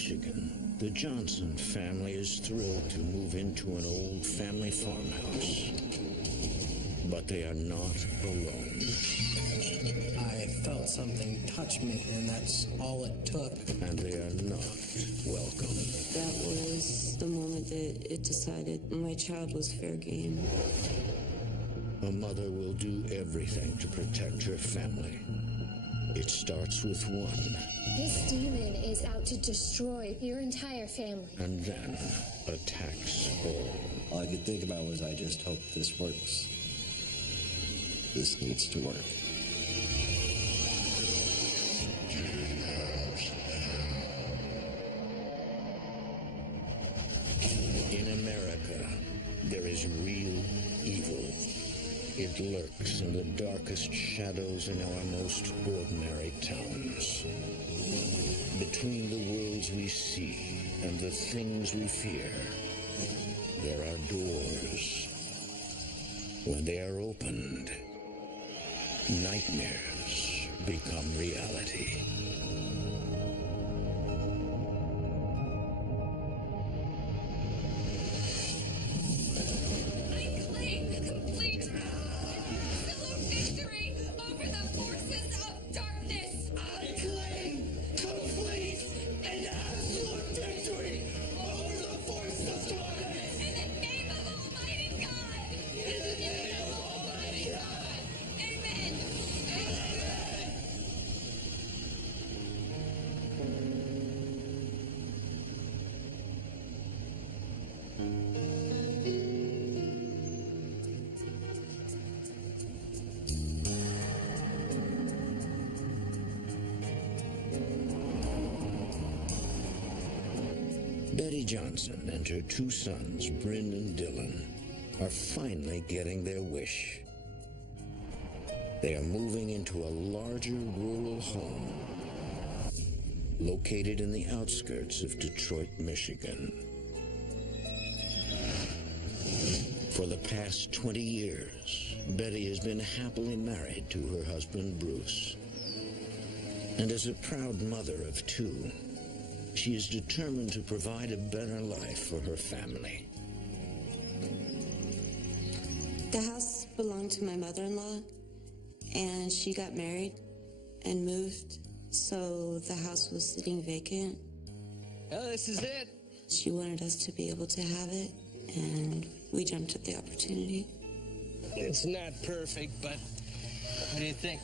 Michigan, the Johnson family is thrilled to move into an old family farmhouse. But they are not alone. I felt something touch me, and that's all it took. And they are not welcome. That was the moment that it decided my child was fair game. A mother will do everything to protect her family. It starts with one. This demon is out to destroy your entire family. And then attacks all. All I could think about was, I just hope this works. This needs to work. In America, there is real evil. It lurks in the darkest shadows in our most ordinary towns. Between the worlds we see and the things we fear, there are doors. When they are opened, nightmares become reality. Betty Johnson and her two sons, Bryn and Dylan, are finally getting their wish. They are moving into a larger rural home located in the outskirts of Detroit, Michigan. For the past 20 years, Betty has been happily married to her husband, Bruce. And as a proud mother of two, she is determined to provide a better life for her family. The house belonged to my mother-in-law, and she got married and moved, so the house was sitting vacant. Oh, this is it. She wanted us to be able to have it, and we jumped at the opportunity. It's not perfect, but what do you think?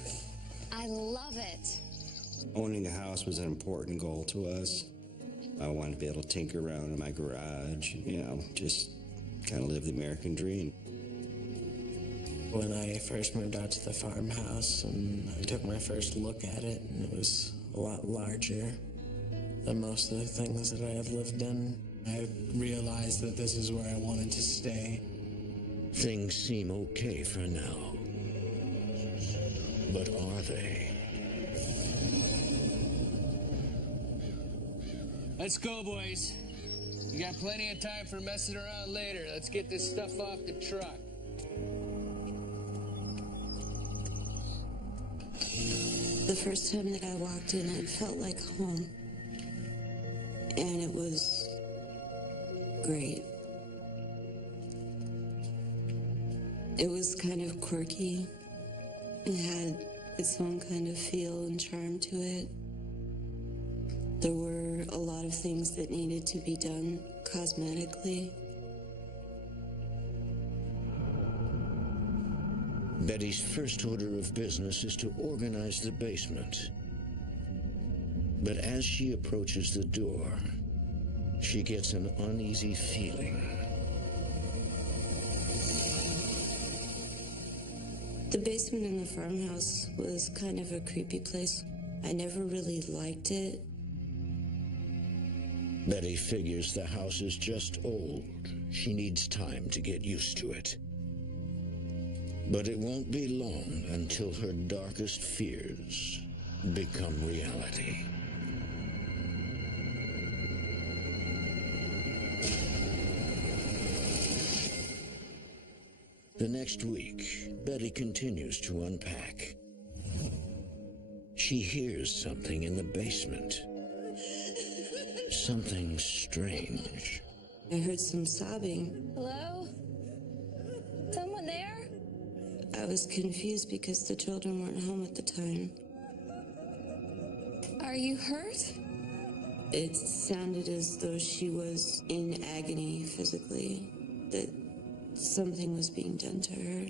I love it. Owning a house was an important goal to us. I wanted to be able to tinker around in my garage, just kind of live the American dream. When I first moved out to the farmhouse and I took my first look at it, and it was a lot larger than most of the things that I have lived in, I realized that this is where I wanted to stay. Things seem okay for now. But are they? Let's go, boys. You got plenty of time for messing around later. Let's get this stuff off the truck. The first time that I walked in, it felt like home. And it was great. It was kind of quirky. It had its own kind of feel and charm to it. There were a lot of things that needed to be done cosmetically. Betty's first order of business is to organize the basement. But as she approaches the door, she gets an uneasy feeling. The basement in the farmhouse was kind of a creepy place. I never really liked it. Betty figures the house is just old. She needs time to get used to it. But it won't be long until her darkest fears become reality. The next week, Betty continues to unpack. She hears something in the basement. something strange. I heard some sobbing. Hello? Someone there? I was confused because the children weren't home at the time. Are you hurt? It sounded as though she was in agony physically, that something was being done to her.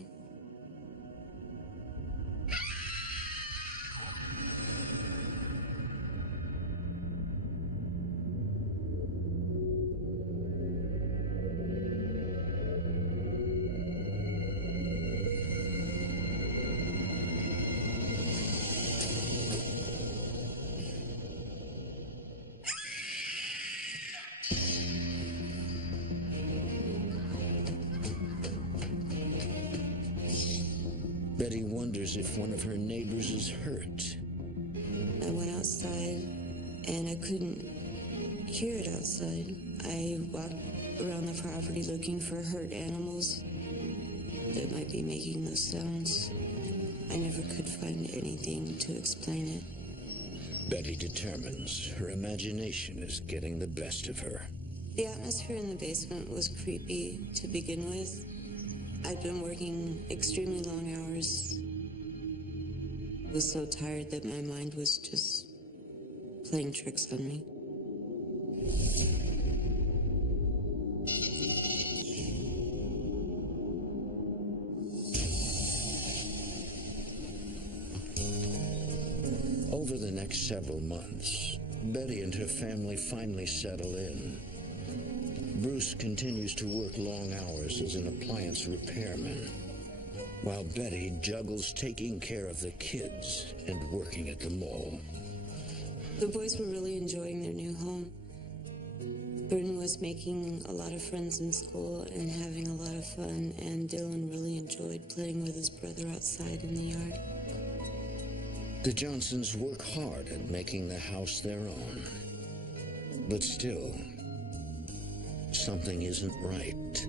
Betty wonders if one of her neighbors is hurt. I went outside, and I couldn't hear it outside. I walked around the property looking for hurt animals that might be making those sounds. I never could find anything to explain it. Betty determines her imagination is getting the best of her. The atmosphere in the basement was creepy to begin with. I'd been working extremely long hours. I was so tired that my mind was just playing tricks on me. Over the next several months, Betty and her family finally settle in. Bruce continues to work long hours as an appliance repairman, while Betty juggles taking care of the kids and working at the mall. The boys were really enjoying their new home. Bryn was making a lot of friends in school and having a lot of fun, and Dylan really enjoyed playing with his brother outside in the yard. The Johnsons work hard at making the house their own. But still, something isn't right.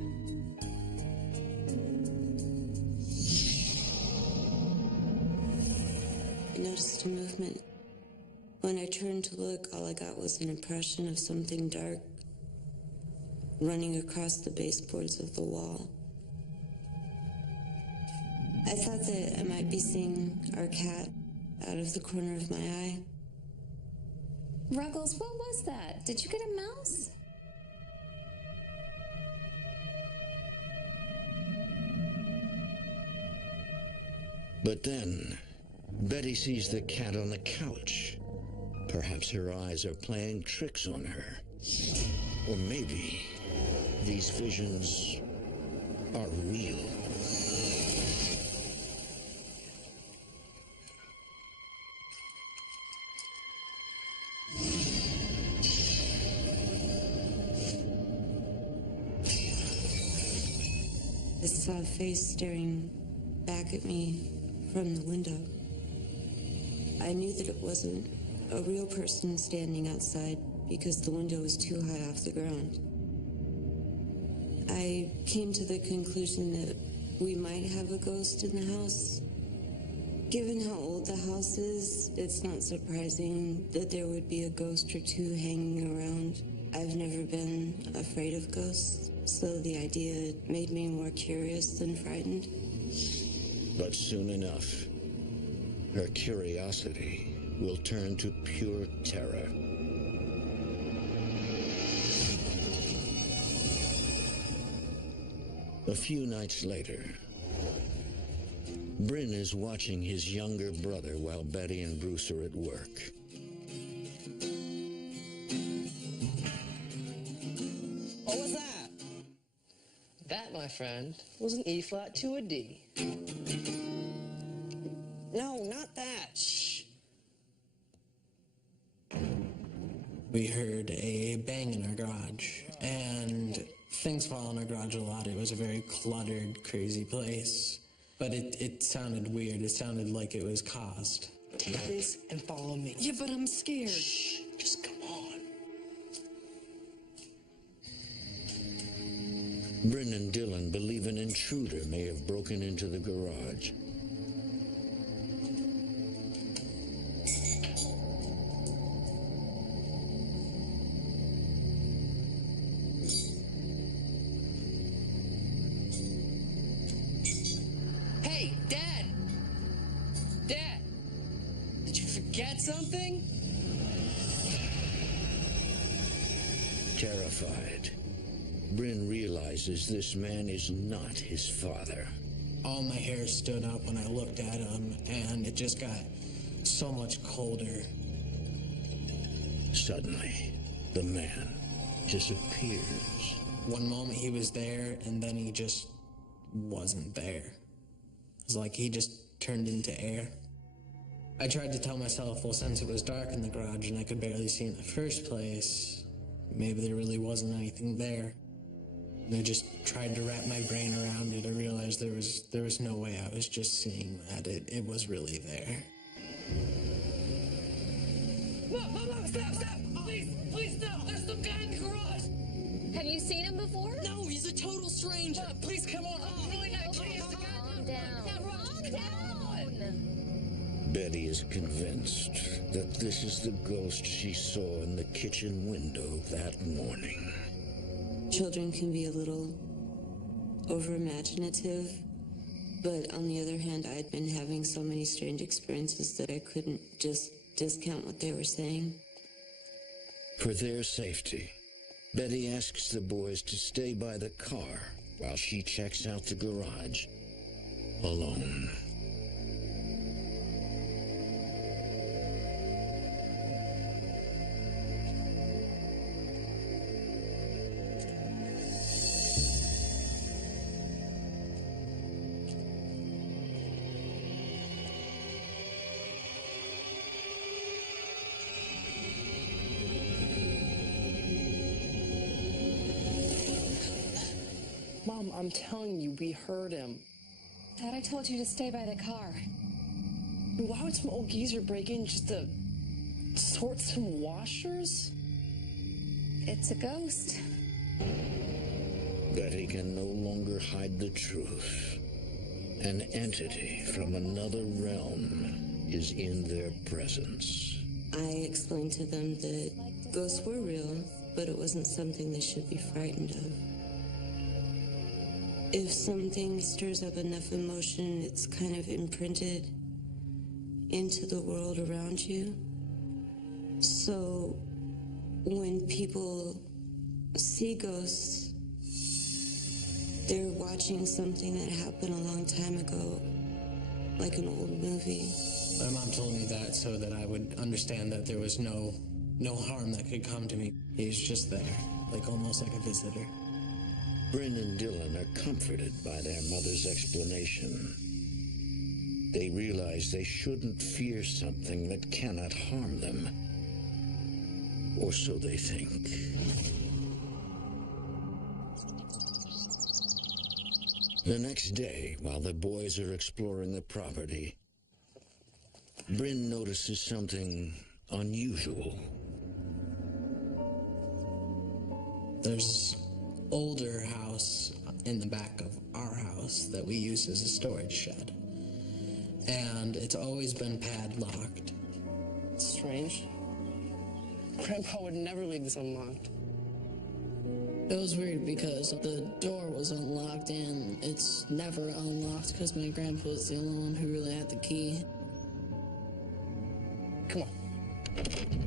I noticed a movement. When I turned to look, all I got was an impression of something dark running across the baseboards of the wall. I thought that I might be seeing our cat out of the corner of my eye. Ruggles, what was that? Did you get a mouse? But then, Betty sees the cat on the couch. Perhaps her eyes are playing tricks on her. Or maybe these visions are real. I saw a face staring back at me from the window. I knew that it wasn't a real person standing outside because the window was too high off the ground. I came to the conclusion that we might have a ghost in the house. Given how old the house is, it's not surprising that there would be a ghost or two hanging around. I've never been afraid of ghosts, so the idea made me more curious than frightened. But soon enough, her curiosity will turn to pure terror. A few nights later, Bryn is watching his younger brother while Betty and Bruce are at work. What was that? That, my friend, was an E flat to a D. No, not that. Shh. We heard a bang in our garage, and things fall in our garage a lot. It was a very cluttered, crazy place. But it sounded weird. It sounded like it was caused. Take this and follow me. Yeah, but I'm scared. Shh, just come on. Bryn and Dylan believe an intruder may have broken into the garage. something? Terrified, Bryn realizes this man is not his father. All my hair stood up when I looked at him, and it just got so much colder. Suddenly, the man disappears. One moment he was there, and then he just wasn't there. It was like he just turned into air. I tried to tell myself, well, since it was dark in the garage and I could barely see in the first place, maybe there really wasn't anything there. And I just tried to wrap my brain around it. I realized there was no way I was just seeing that. It was really there. Mom, stop! Please stop! There's some guy in the garage! Have you seen him before? No, he's a total stranger! Please, come on! I'm really not curious to Calm down. Calm down. Betty is convinced that this is the ghost she saw in the kitchen window that morning. Children can be a little over-imaginative, but on the other hand, I'd been having so many strange experiences that I couldn't just discount what they were saying. For their safety, Betty asks the boys to stay by the car while she checks out the garage alone. Mom, I'm telling you, we heard him. Thought I told you to stay by the car. Why would some old geezer break in just to sort some washers? It's a ghost. Betty can no longer hide the truth. An entity from another realm is in their presence. I explained to them that ghosts were real, but it wasn't something they should be frightened of. If something stirs up enough emotion, it's kind of imprinted into the world around you. So when people see ghosts, they're watching something that happened a long time ago, like an old movie. My mom told me that so that I would understand that there was no harm that could come to me. He was just there, like almost like a visitor. Bryn and Dylan are comforted by their mother's explanation. They realize they shouldn't fear something that cannot harm them. Or so they think. The next day, while the boys are exploring the property, Bryn notices something unusual. There's older house in the back of our house that we use as a storage shed. And it's always been padlocked. Strange. Grandpa would never leave this unlocked. It was weird because the door was unlocked and it's never unlocked because my grandpa was the only one who really had the key. Come on.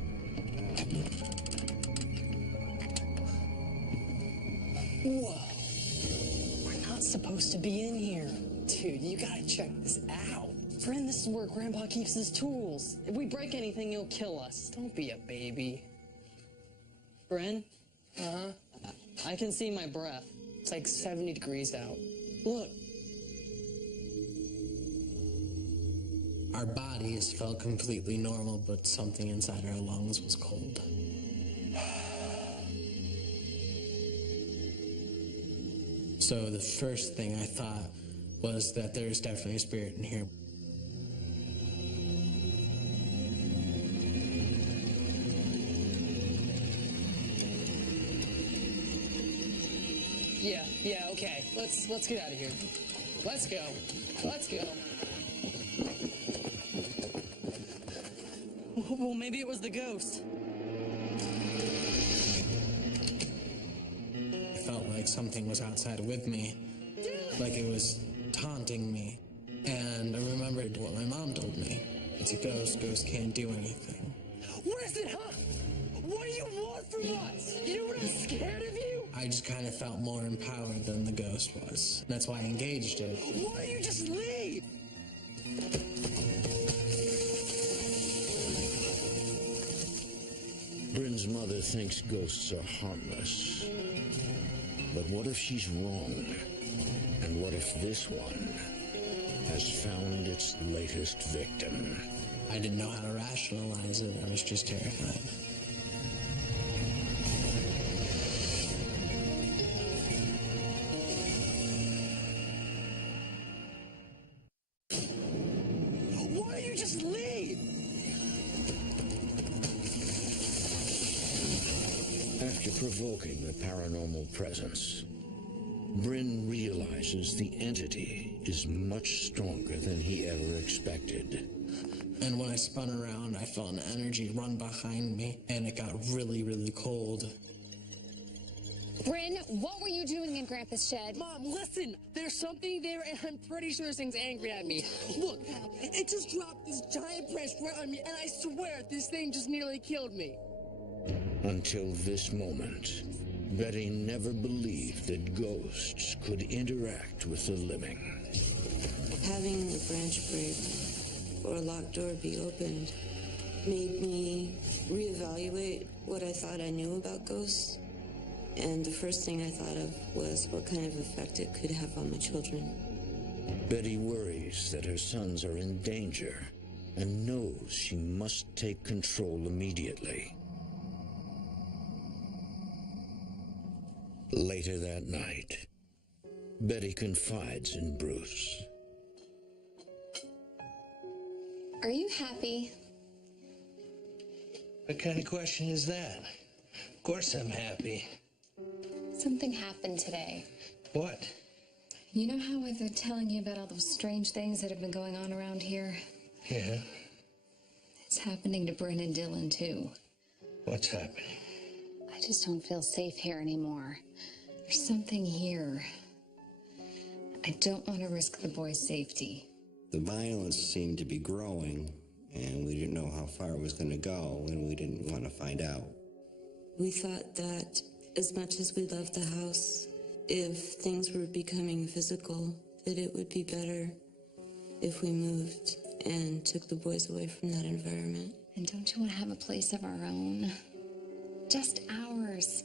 Whoa. We're not supposed to be in here. Dude, you gotta check this out. Friend, this is where Grandpa keeps his tools. If we break anything, he'll kill us. Don't be a baby. Bren, Uh-huh. I can see my breath. It's like 70 degrees out. Look. Our bodies felt completely normal, but something inside our lungs was cold. So the first thing I thought was that there's definitely a spirit in here. Yeah, okay. Let's get out of here. Let's go. Well, maybe it was the ghost. I felt like something was outside with me, like it was taunting me. And I remembered what my mom told me. It's a ghost. Ghost can't do anything. What is it, huh? What do you want from us? You know what, I'm scared of you? I just kind of felt more empowered than the ghost was. That's why I engaged it. Why don't you just leave? Bryn's mother thinks ghosts are harmless. But what if she's wrong? And what if this one has found its latest victim? I didn't know how to rationalize it. I was just terrified. Why don't you just leave? After provoking the paranormal presence, Bryn realizes the entity is much stronger than he ever expected. And when I spun around, I felt an energy run behind me, and it got really, really cold. Bryn, what were you doing in Grandpa's shed? Mom, listen, there's something there, and I'm pretty sure this thing's angry at me. Look, it just dropped this giant branch right on me, and I swear this thing just nearly killed me. Until this moment, Betty never believed that ghosts could interact with the living. Having the branch break or a locked door be opened made me reevaluate what I thought I knew about ghosts. And the first thing I thought of was what kind of effect it could have on my children. Betty worries that her sons are in danger and knows she must take control immediately. Later that night, Betty confides in Bruce. Are you happy? What kind of question is that? Of course I'm happy. Something happened today. What? You know how I've been telling you about all those strange things that have been going on around here? Yeah? It's happening to Bryn and Dylan, too. What's happening? I just don't feel safe here anymore. There's something here. I don't want to risk the boys' safety. The violence seemed to be growing, and we didn't know how far it was going to go, and we didn't want to find out. We thought that as much as we loved the house, if things were becoming physical, that it would be better if we moved and took the boys away from that environment. And don't you want to have a place of our own? Just ours.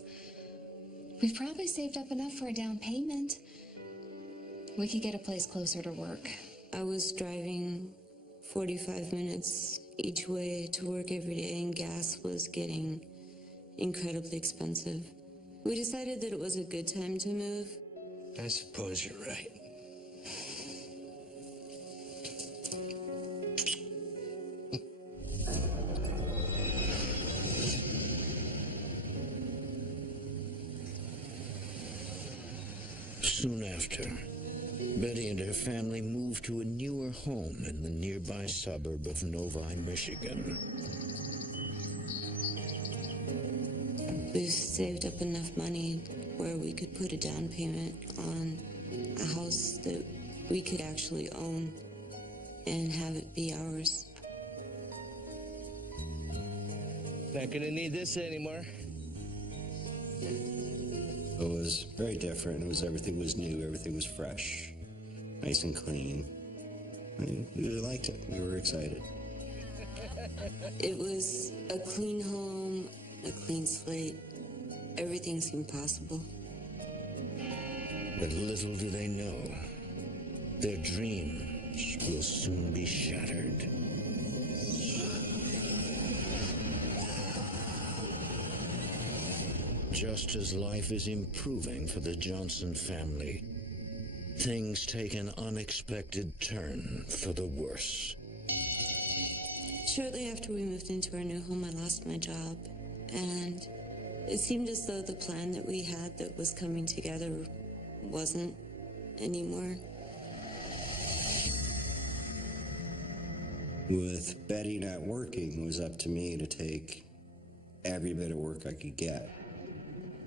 We've probably saved up enough for a down payment. We could get a place closer to work. I was driving 45 minutes each way to work every day, and gas was getting incredibly expensive. We decided that it was a good time to move. I suppose you're right. Soon after, Betty and her family moved to a newer home in the nearby suburb of Novi, Michigan. We've saved up enough money where we could put a down payment on a house that we could actually own and have it be ours. Not gonna need this anymore. It was very different. Everything was new, everything was fresh, nice and clean. We really liked it. We were excited. It was a clean home, a clean slate. Everything seemed possible. But little do they know, their dreams will soon be shattered. Just as life is improving for the Johnson family, things take an unexpected turn for the worse. Shortly after we moved into our new home, I lost my job, and it seemed as though the plan that we had that was coming together wasn't anymore. With Betty not working, it was up to me to take every bit of work I could get.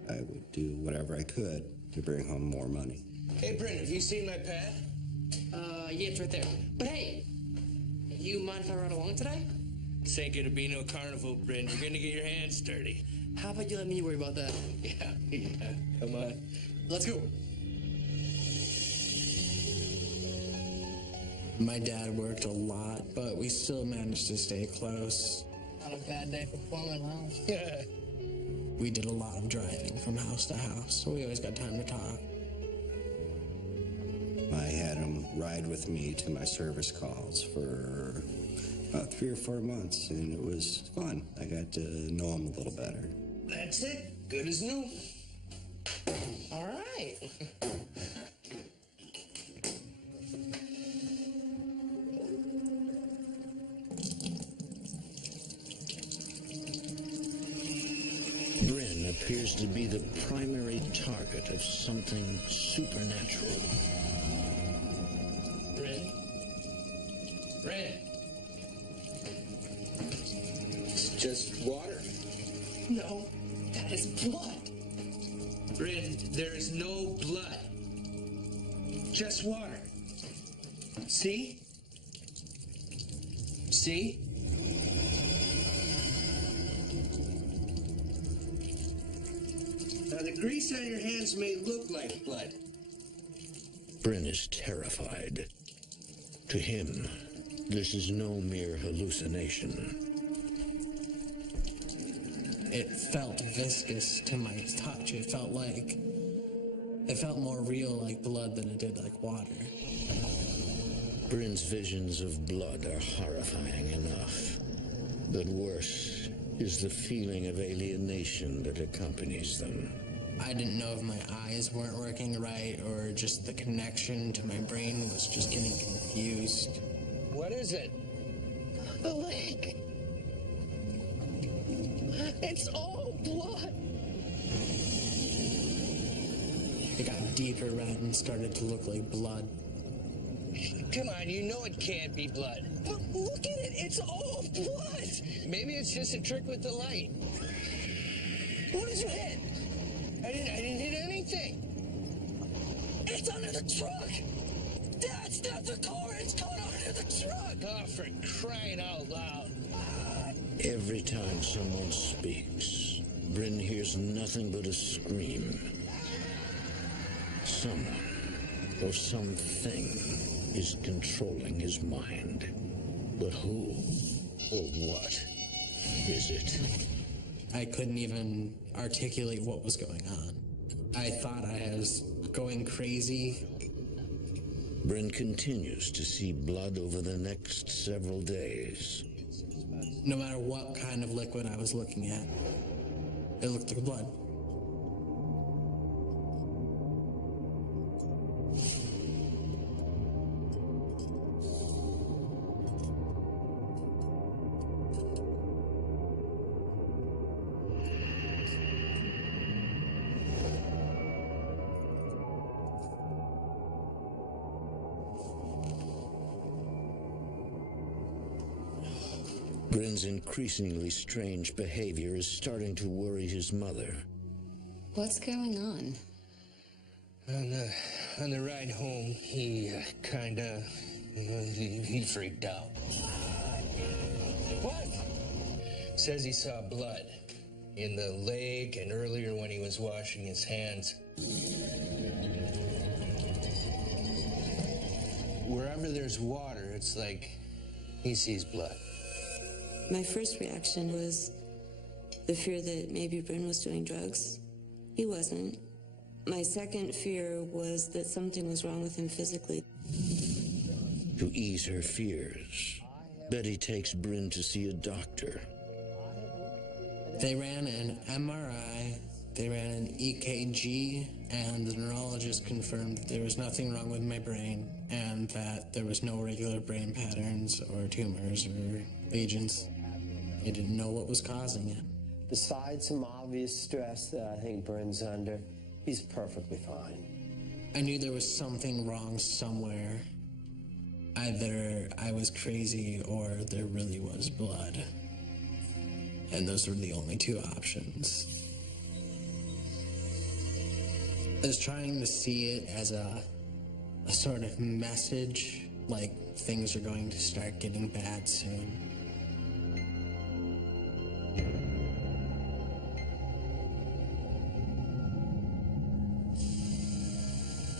I would do whatever I could to bring home more money. Hey, Bryn, have you seen my pad? Yeah, it's right there. But hey, you mind if I ride along today? This ain't gonna be no carnival, Bryn. You're gonna get your hands dirty. How about you let me worry about that? Yeah, come on. Let's go. My dad worked a lot, but we still managed to stay close. Not a bad day for plumbing, huh? We did a lot of driving from house to house, so we always got time to talk. I had him ride with me to my service calls for about 3 or 4 months, and it was fun. I got to know him a little better. That's it. Good as new. All right. Bryn appears to be the primary target of something supernatural. Bryn? Bryn? It's just water. No, that is blood. Bryn, there is no blood. Just water. See? See? Now, the grease on your hands may look like blood. Bryn is terrified. To him, this is no mere hallucination. It felt viscous to my touch. It felt more real like blood than it did like water. Bryn's visions of blood are horrifying enough. But worse is the feeling of alienation that accompanies them. I didn't know if my eyes weren't working right or just the connection to my brain was just getting confused. What is it? The lake. It's all blood. It got deeper red and started to look like blood. Come on, you know it can't be blood. But look at it. It's all blood. Maybe it's just a trick with the light. What did you hit? I didn't hit anything. It's under the truck. That's not the car. It's caught under the truck. Oh, for crying out loud. Every time someone speaks, Bryn hears nothing but a scream. Someone or something is controlling his mind. But who or what is it? I couldn't even articulate what was going on. I thought I was going crazy. Bryn continues to see blood over the next several days. No matter what kind of liquid I was looking at, it looked like blood. Bryn's increasingly strange behavior is starting to worry his mother. What's going on? On the ride home, he he freaked out. What? Says he saw blood in the lake and earlier when he was washing his hands. Wherever there's water, it's like he sees blood. My first reaction was the fear that maybe Bryn was doing drugs. He wasn't. My second fear was that something was wrong with him physically. To ease her fears, Betty takes Bryn to see a doctor. They ran an MRI, they ran an EKG, and the neurologist confirmed that there was nothing wrong with my brain and that there was no regular brain patterns or tumors or lesions. They didn't know what was causing it. Besides some obvious stress that I think Bryn's under, he's perfectly fine. I knew there was something wrong somewhere. Either I was crazy or there really was blood. And those were the only two options. I was trying to see it as a sort of message like things are going to start getting bad soon.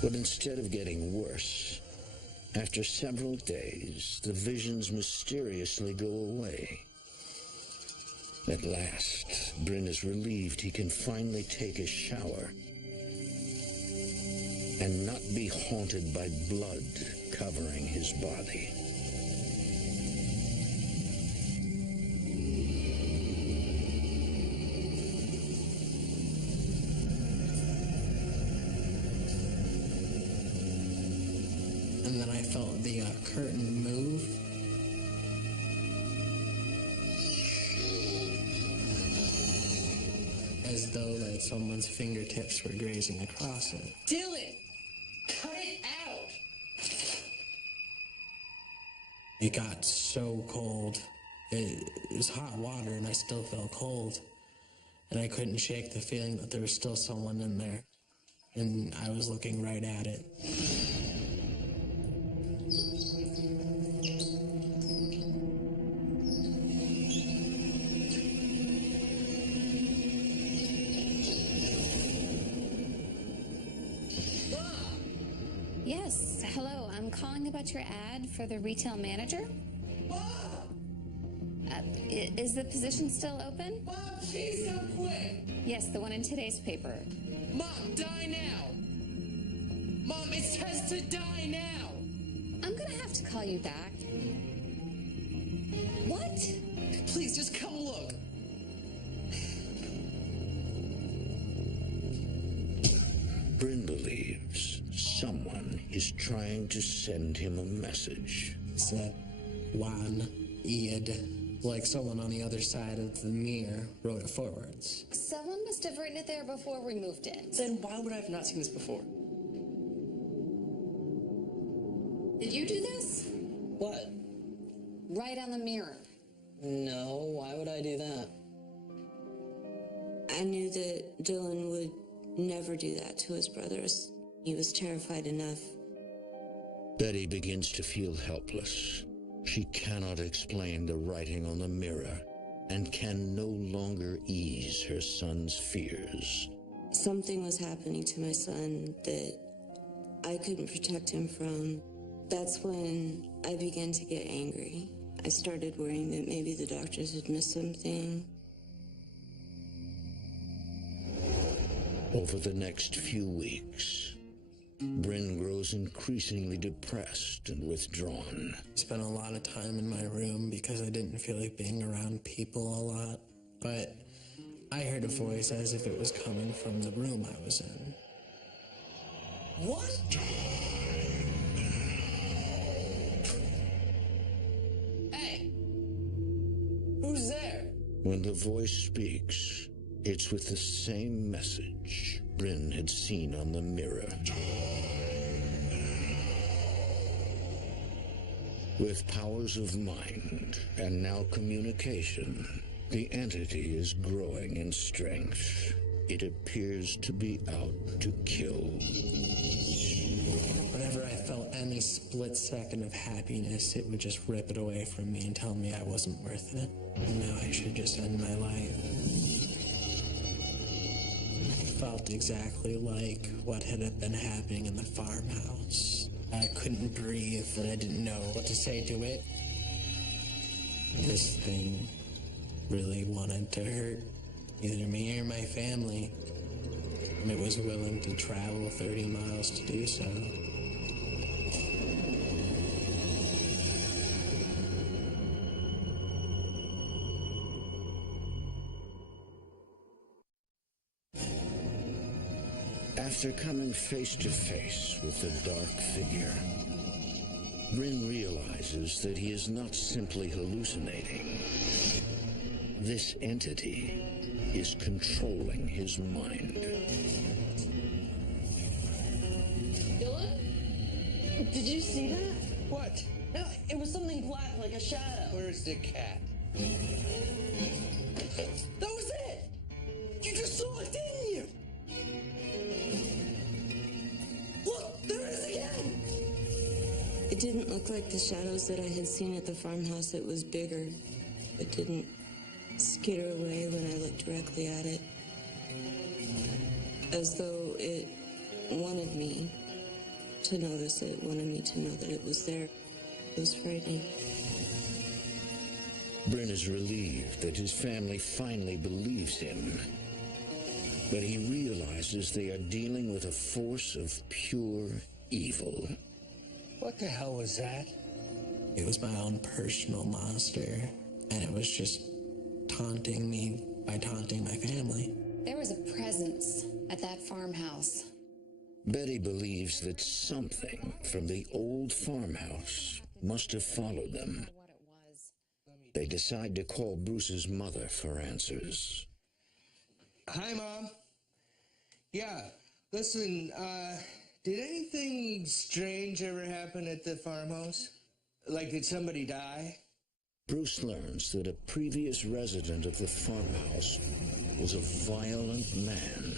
But instead of getting worse, after several days, the visions mysteriously go away. At last, Bryn is relieved he can finally take a shower and not be haunted by blood covering his body. And then I felt the curtain move. As though that someone's fingertips were grazing across it. Dylan! Cut it out! It got so cold. It was hot water and I still felt cold. And I couldn't shake the feeling that there was still someone in there. And I was looking right at it. Yes, hello. I'm calling about your ad for the retail manager. Is the position still open? Mom, she's so quick. Yes, the one in today's paper. Mom, die now. Mom, it says to die now. I'm gonna have to call you back. What? Please, just come look. Bryn believes someone is trying to send him a message. It said, Juan, Iad. Like someone on the other side of the mirror wrote it forwards. Someone must have written it there before we moved in. Then why would I have not seen this before? Did you do this? What? Right on the mirror. No, why would I do that? I knew that Dylan would never do that to his brothers. He was terrified enough. Betty begins to feel helpless. She cannot explain the writing on the mirror and can no longer ease her son's fears. Something was happening to my son that I couldn't protect him from. That's when I began to get angry. I started worrying that maybe the doctors had missed something. Over the next few weeks, Bryn grows increasingly depressed and withdrawn. I spent a lot of time in my room because I didn't feel like being around people a lot. But I heard a voice as if it was coming from the room I was in. What? Hey! Who's there? When the voice speaks, it's with the same message Bryn had seen on the mirror. With powers of mind and now communication, the entity is growing in strength. It appears to be out to kill. Whenever I felt any split second of happiness, it would just rip it away from me and tell me I wasn't worth it. And now I should just end my life. Felt exactly like what had been happening in the farmhouse. I couldn't breathe and I didn't know what to say to it. This thing really wanted to hurt either me or my family, and it was willing to travel 30 miles to do so. After coming face to face with the dark figure, Bryn realizes that he is not simply hallucinating. This entity is controlling his mind. Dylan? Did you see that? What? No, it was something black like a shadow. Where's the cat? That was it! You just saw it, didn't you? Look, there it is again! It It didn't look like the shadows that I had seen at the farmhouse. It was bigger. It didn't skitter away when I looked directly at it. As though it wanted me to notice it, wanted me to know that it was there. It was frightening. Bryn is relieved that his family finally believes him. But he realizes they are dealing with a force of pure evil. What the hell was that? It was my own personal monster, and it was just taunting me by taunting my family. There was a presence at that farmhouse. Betty believes that something from the old farmhouse must have followed them. They decide to call Bruce's mother for answers. Hi, Mom. Yeah, listen, did anything strange ever happen at the farmhouse? Like, did somebody die? Bruce learns that a previous resident of the farmhouse was a violent man.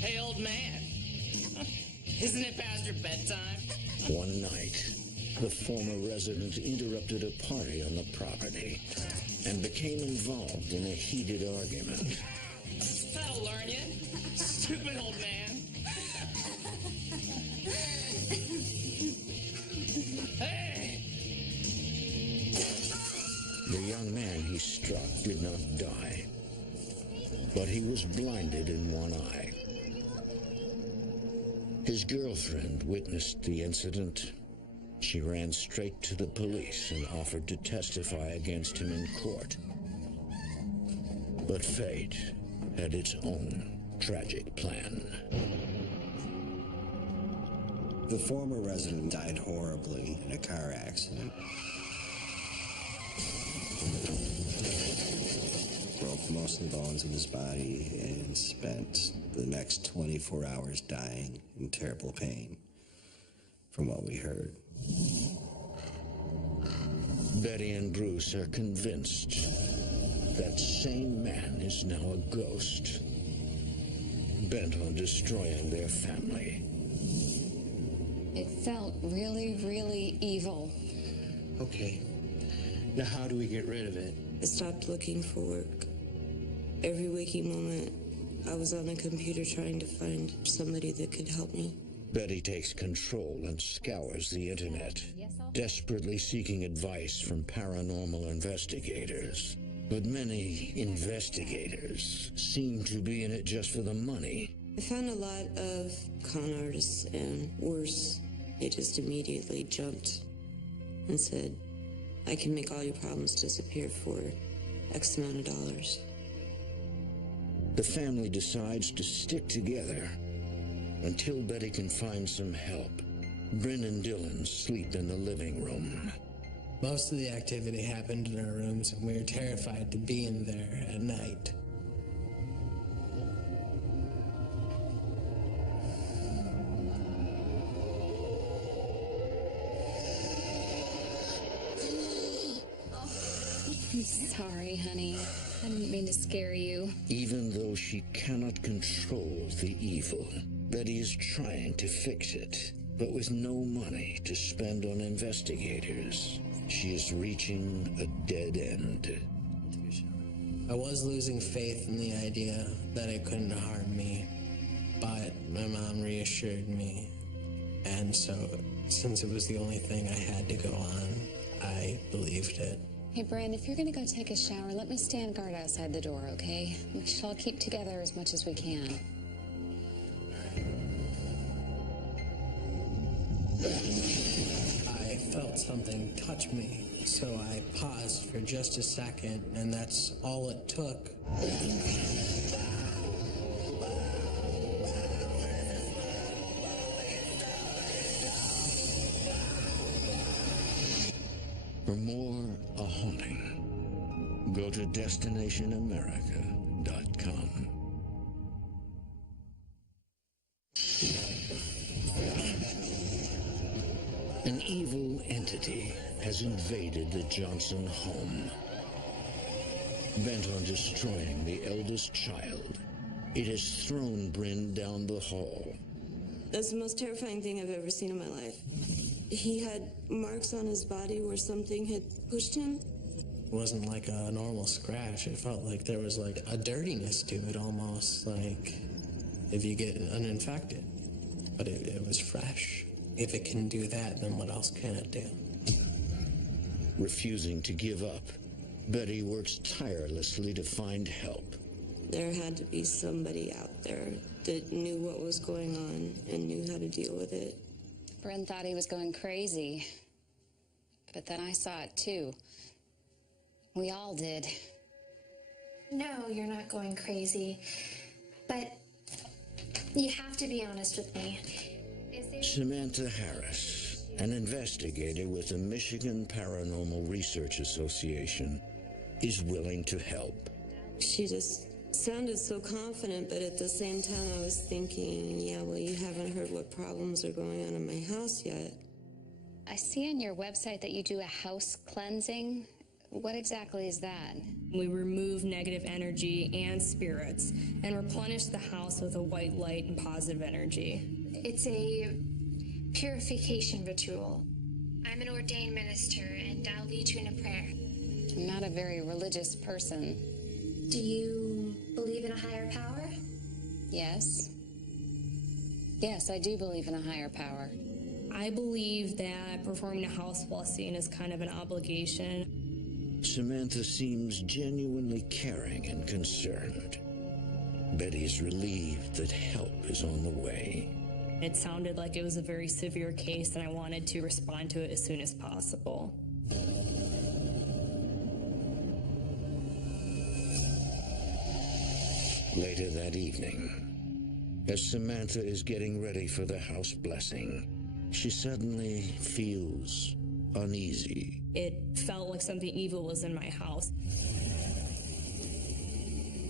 Hey, old man. Isn't it past your bedtime? One night, the former resident interrupted a party on the property and became involved in a heated argument. That'll learn you, stupid old man. Hey! The young man he struck did not die, but he was blinded in one eye. His girlfriend witnessed the incident. She ran straight to the police and offered to testify against him in court. But fate had its own tragic plan. The former resident died horribly in a car accident. Broke most of the bones in his body and spent the next 24 hours dying in terrible pain, from what we heard. Betty and Bruce are convinced that same man is now a ghost, bent on destroying their family. It felt really, really evil. Okay. Now how do we get rid of it? I stopped looking for work. Every waking moment, I was on the computer trying to find somebody that could help me. Betty takes control and scours the internet, desperately seeking advice from paranormal investigators. But many investigators seem to be in it just for the money. I found a lot of con artists, and worse, they just immediately jumped and said, I can make all your problems disappear for X amount of dollars. The family decides to stick together until Betty can find some help. Bryn and Dylan sleep in the living room. Most of the activity happened in our rooms, and we were terrified to be in there at night. I'm sorry, honey. I didn't mean to scare you. Even though she cannot control the evil, Betty is trying to fix it. But with no money to spend on investigators, she is reaching a dead end. I was losing faith in the idea that it couldn't harm me, but my mom reassured me. And so, since it was the only thing I had to go on, I believed it. Hey, Bryn, if you're gonna go take a shower, let me stand guard outside the door, okay? We should all keep together as much as we can. I felt something touch me, so I paused for just a second, and that's all it took. For more A Haunting, go to DestinationAmerica.com. An evil entity has invaded the Johnson home. Bent on destroying the eldest child, it has thrown Bryn down the hall. That's the most terrifying thing I've ever seen in my life. he had marks on his body where something had pushed him. It wasn't like a normal scratch. It felt like there was like a dirtiness to it almost, like if you get uninfected. But it was fresh. If it can do that, then what else can it do? Refusing to give up, Betty works tirelessly to find help. There had to be somebody out there that knew what was going on and knew how to deal with it. Bryn thought he was going crazy. But then I saw it too. We all did. No, you're not going crazy. But you have to be honest with me. Samantha Harris, an investigator with the Michigan Paranormal Research Association, is willing to help. She just sounded so confident, but at the same time I was thinking, yeah, well, you haven't heard what problems are going on in my house yet. I see on your website that you do a house cleansing. What exactly is that? We remove negative energy and spirits and replenish the house with a white light and positive energy. It's a purification ritual. I'm an ordained minister, and I'll lead you in a prayer. I'm not a very religious person. Do you believe in a higher power? Yes. Yes, I do believe in a higher power. I believe that performing a house blessing is kind of an obligation. Samantha seems genuinely caring and concerned. Betty's relieved that help is on the way. It sounded like it was a very severe case, and I wanted to respond to it as soon as possible. Later that evening, as Samantha is getting ready for the house blessing, she suddenly feels uneasy. It felt like something evil was in my house.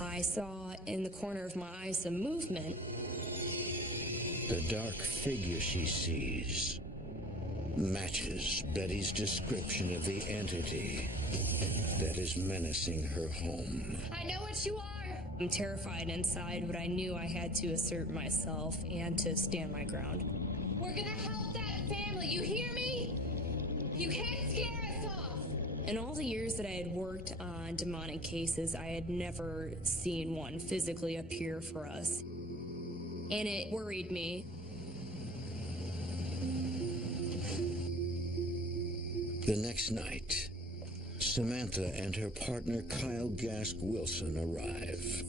I saw in the corner of my eye some movement. The dark figure she sees matches Betty's description of the entity that is menacing her home. I know what you are! I'm terrified inside, but I knew I had to assert myself and to stand my ground. We're gonna help that family, you hear me? You can't scare us off! In all the years that I had worked on demonic cases, I had never seen one physically appear for us. And it worried me. The next night, Samantha and her partner Kyle Gask Wilson arrive.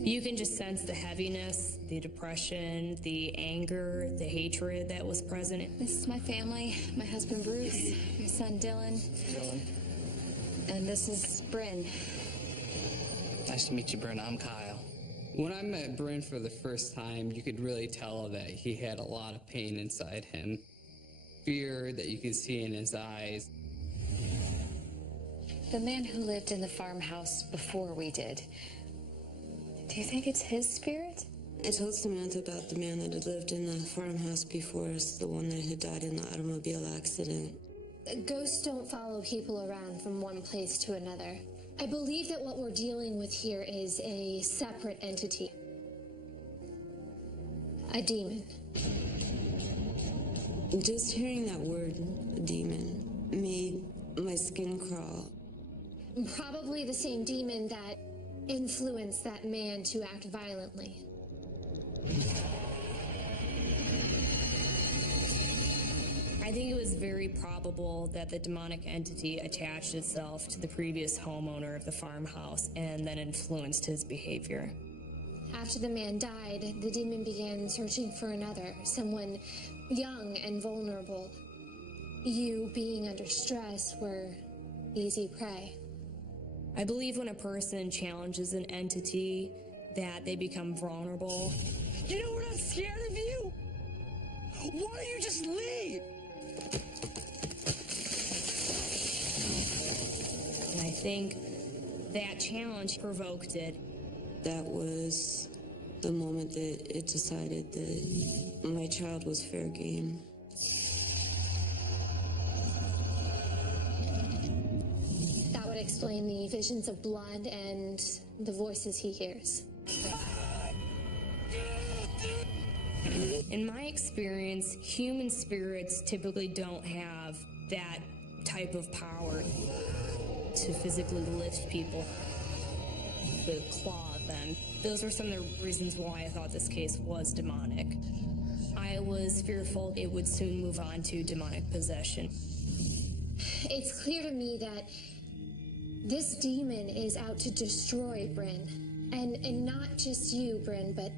You can just sense the heaviness, the depression, the anger, the hatred that was present. This is my family, my husband Bruce, my son Dylan. And this is Bryn. Nice to meet you, Bryn. I'm Kyle. When I met Bryn for the first time, you could really tell that he had a lot of pain inside him. Fear that you could see in his eyes. The man who lived in the farmhouse before we did. Do you think it's his spirit? I told Samantha about the man that had lived in the farmhouse before us, the one that had died in the automobile accident. Ghosts don't follow people around from one place to another. I believe that what we're dealing with here is a separate entity. A demon. Just hearing that word, demon, made my skin crawl. Probably the same demon that influenced that man to act violently. I think it was very probable that the demonic entity attached itself to the previous homeowner of the farmhouse and then influenced his behavior. After the man died, the demon began searching for another, someone young and vulnerable. You, being under stress, were easy prey. I believe when a person challenges an entity, that they become vulnerable. You know what? I'm scared of you. Why don't you just leave? And I think that challenge provoked it. That was the moment that it decided that my child was fair game. That would explain the visions of blood and the voices he hears. In my experience, human spirits typically don't have that type of power to physically lift people, to claw them. Those were some of the reasons why I thought this case was demonic. I was fearful it would soon move on to demonic possession. It's clear to me that this demon is out to destroy Bryn. And not just you, Bryn, but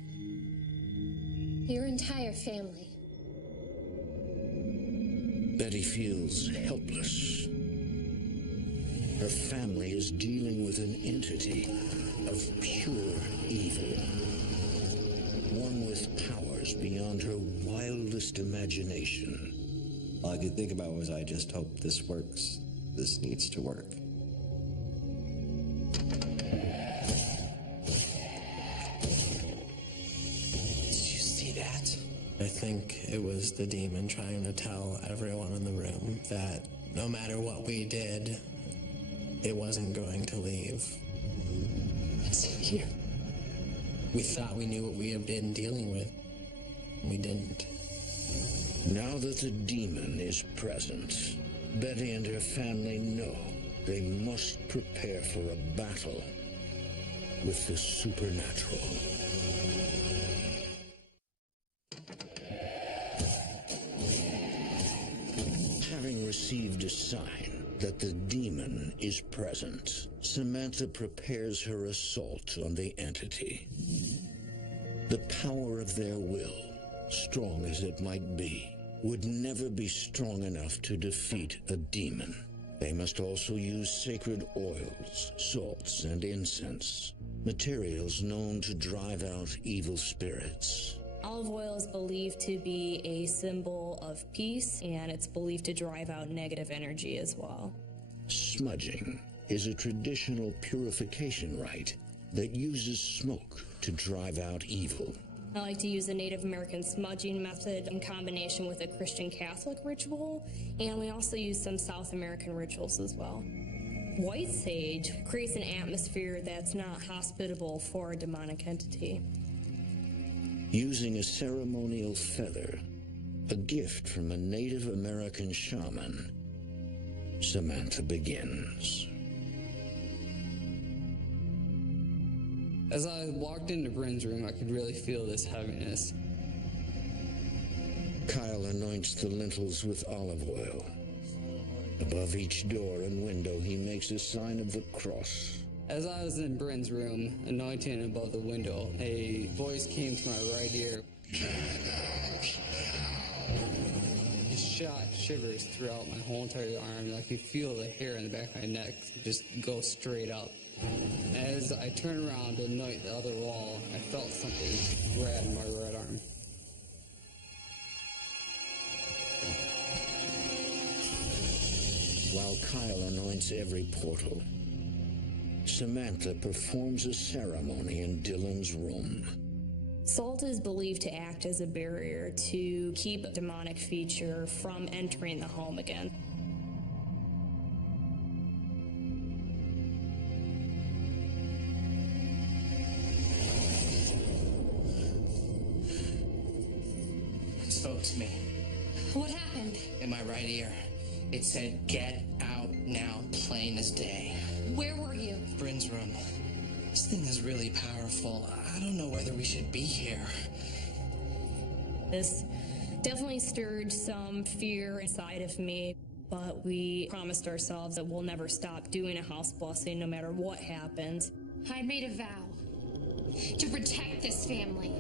your entire family. Betty feels helpless. Her family is dealing with an entity of pure evil. One with powers beyond her wildest imagination. All I could think about was, I just hope this works. This needs to work. I think it was the demon trying to tell everyone in the room that no matter what we did, it wasn't going to leave. It's here. We thought we knew what we had been dealing with. We didn't. Now that the demon is present, Betty and her family know they must prepare for a battle with the supernatural. Having received a sign that the demon is present, Samantha prepares her assault on the entity. The power of their will, strong as it might be, would never be strong enough to defeat a demon. They must also use sacred oils, salts, and incense, materials known to drive out evil spirits. Olive oil is believed to be a symbol of peace, and it's believed to drive out negative energy as well. Smudging is a traditional purification rite that uses smoke to drive out evil. I like to use the Native American smudging method in combination with a Christian Catholic ritual, and we also use some South American rituals as well. White sage creates an atmosphere that's not hospitable for a demonic entity. Using a ceremonial feather, a gift from a Native American shaman, Samantha begins. As I walked into Bryn's room, I could really feel this heaviness. Kyle anoints the lintels with olive oil. Above each door and window, he makes a sign of the cross. As I was in Bryn's room, anointing above the window, a voice came to my right ear. It shot shivers throughout my whole entire arm. I could feel the hair in the back of my neck just go straight up. As I turned around to anoint the other wall, I felt something grab my right arm. While Kyle anoints every portal, Samantha performs a ceremony in Dylan's room. Salt is believed to act as a barrier to keep a demonic feature from entering the home again. It spoke to me. What happened? In my right ear. It said, "Get out now, plain as day." Where were you? Bryn's room. This thing is really powerful. I don't know whether we should be here. This definitely stirred some fear inside of me, but we promised ourselves that we'll never stop doing a house blessing no matter what happens. I made a vow to protect this family.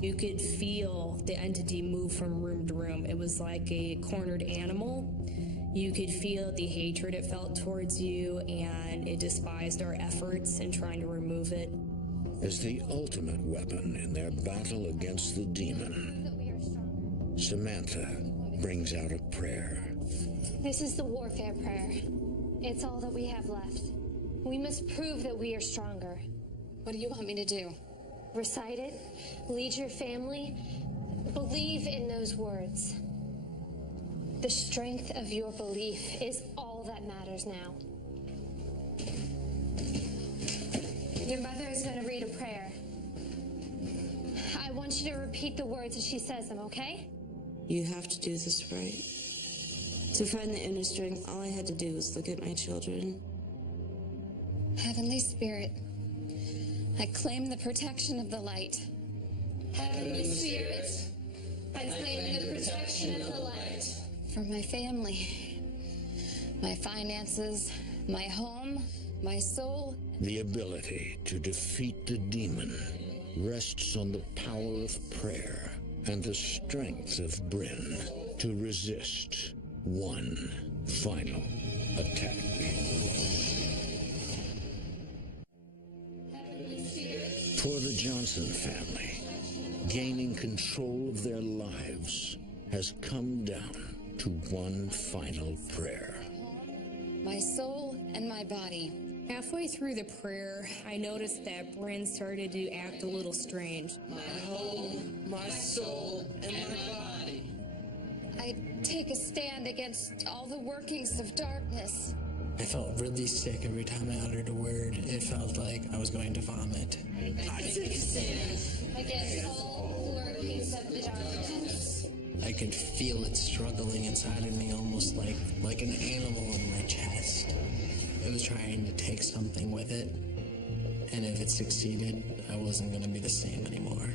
You could feel the entity move from room to room. It was like a cornered animal. You could feel the hatred it felt towards you, and it despised our efforts in trying to remove it. As the ultimate weapon in their battle against the demon, Samantha brings out a prayer. This is the warfare prayer. It's all that we have left. We must prove that we are stronger. What do you want me to do? Recite it, lead your family, believe in those words. The strength of your belief is all that matters now. Your mother is going to read a prayer. I want you to repeat the words as she says them, okay? You have to do this right. To find the inner strength, all I had to do was look at my children. Heavenly Spirit, I claim the protection of the light. Heavenly Spirit, I claim the protection of the light. For my family, my finances, my home, my soul. The ability to defeat the demon rests on the power of prayer and the strength of Bryn to resist one final attack. For the Johnson family, gaining control of their lives has come down to one final prayer. My soul and my body. Halfway through the prayer, I noticed that Bryn started to act a little strange. My home, my soul, and my body. I take a stand against all the workings of darkness. I felt really sick every time I uttered a word. It felt like I was going to vomit. I take a stand against all the workings of the darkness. I could feel it struggling inside of me, almost like an animal in my chest. It was trying to take something with it, and if it succeeded, I wasn't going to be the same anymore.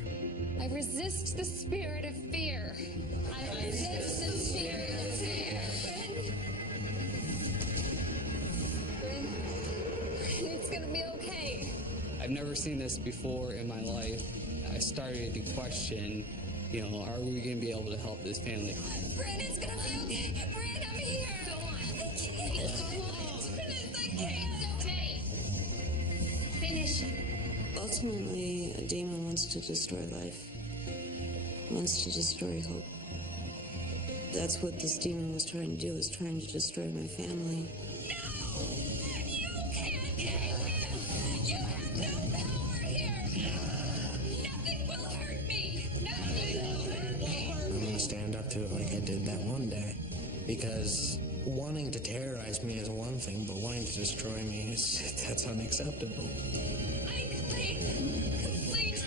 I resist the spirit of fear. I resist the spirit of fear. Bryn, it's gonna be okay. I've never seen this before in my life. I started to question, are we going to be able to help this family? Bryn, it's gonna be okay. Bryn, I'm here. Go on. I can't. Go on. I can't. Okay. Finish. Ultimately, a demon wants to destroy life, wants to destroy hope. That's what this demon was trying to do, was trying to destroy my family. No! You can't get in! You have no power here! Nothing will hurt me! Nothing will hurt me! I'm going to stand up to it like I did that one day, because wanting to terrorize me is one thing, but wanting to destroy me, that's unacceptable. I claim complete,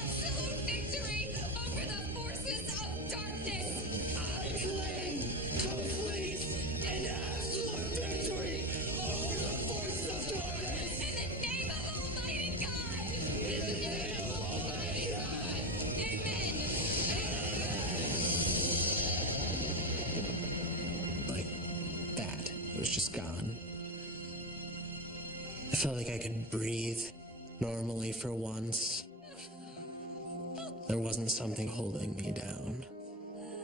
absolute victory over the forces of darkness! I claim complete and absolute victory over the forces of darkness. In the name of Almighty God! In the name of Almighty God. Amen! Like that. It was just gone. I felt like I could breathe normally for once. There wasn't something holding me down.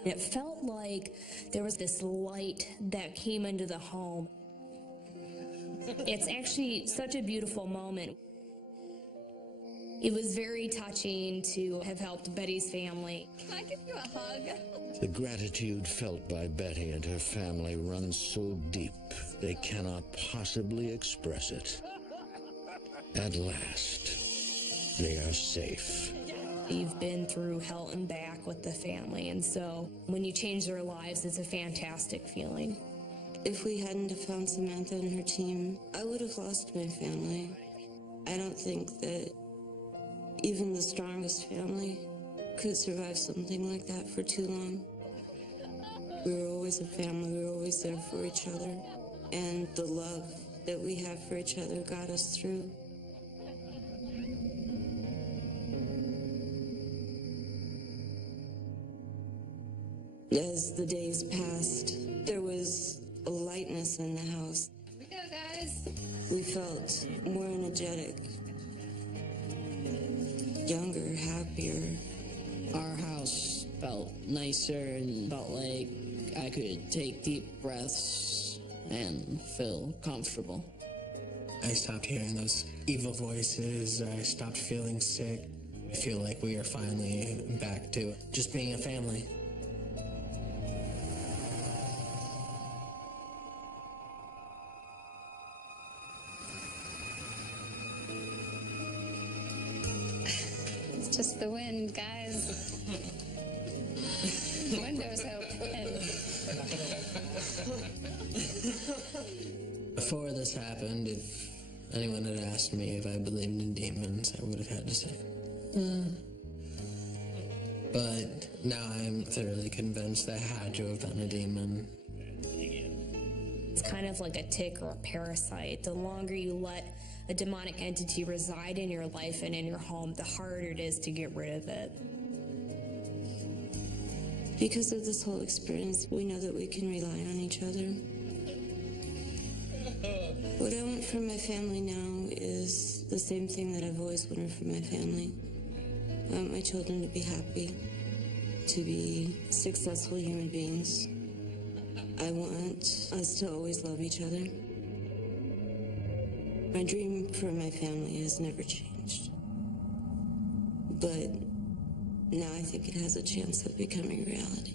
It felt like there was this light that came into the home. It's actually such a beautiful moment. It was very touching to have helped Betty's family. Can I give you a hug? The gratitude felt by Betty and her family runs so deep they cannot possibly express it. At last, they are safe. You've been through hell and back with the family, and so when you change their lives, it's a fantastic feeling. If we hadn't have found Samantha and her team, I would have lost my family. I don't think that even the strongest family could survive something like that for too long. We were always a family, we were always there for each other, and the love that we have for each other got us through. As the days passed, there was a lightness in the house. Here we go, guys. We felt more energetic, younger, happier. Our house felt nicer and felt like I could take deep breaths and feel comfortable. I stopped hearing those evil voices. I stopped feeling sick. I feel like we are finally back to just being a family. It's just the wind, guys. Windows open. Before this happened, if anyone had asked me if I believed in demons, I would have had to say, But now I'm thoroughly convinced that had to have been a demon. It's kind of like a tick or a parasite. The longer you let a demonic entity reside in your life and in your home, the harder it is to get rid of it. Because of this whole experience, we know that we can rely on each other. What I want from my family now is the same thing that I've always wanted from my family. I want my children to be happy, to be successful human beings. I want us to always love each other. My dream for my family has never changed. But now I think it has a chance of becoming reality.